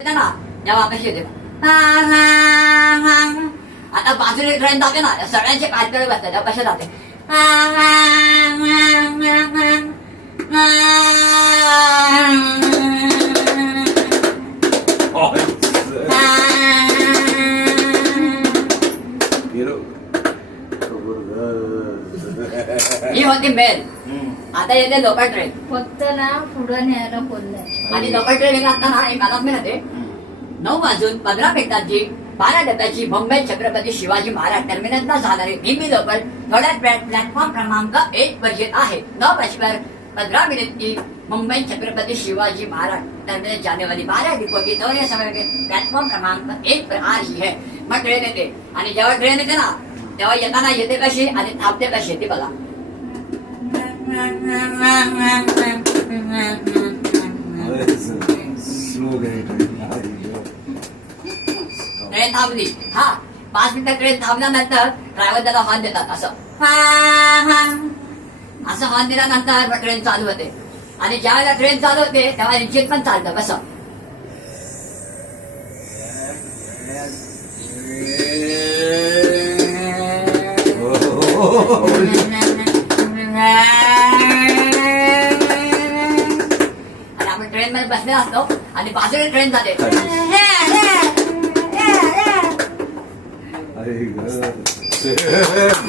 ना जेव्हा कशी येते आता बाजूने ट्रेन जाते ना सगळ्यांचे कातळे बसतात तेव्हा कसे जाते ही होती मेल. आता येते लोकल ट्रेन फक्त ना पुढं न्यायला बोललंय. आणि लोकल ट्रेन येत असताना एक बातमी राहते 9:15 12 डब्याची मुंबई छत्रपती शिवाजी महाराज टर्मिनसला जाणारी नेहमी लोकल थोड्याच वेळात प्लॅटफॉर्म क्रमांक 1 वर येत आहे. 9:15 की मुंबई छत्रपती शिवाजी महाराज टर्मिनस जाने वाली 12 डिपो की दोनों समय में प्लॅटफॉर्म क्रमांक 1 पर आ रही है. मग ट्रेन येते आणि जेव्हा ट्रेन येते ना तेव्हा येताना येते कशी आणि थांबते कशी ती बघा. ट्रेन थांबली हा 5 मिनिटं ट्रेन थांबल्यानंतर ड्रायव्हर त्याला हॉर्न देतात असं हॉर्न दिल्यानंतर ट्रेन चालू होते आणि ज्या वेळेला ट्रेन चालू होते तेव्हा इंजिन पण चालतं कसं आणि आपण ट्रेन मध्ये बसले असतो आणि बाजूला ट्रेन जाते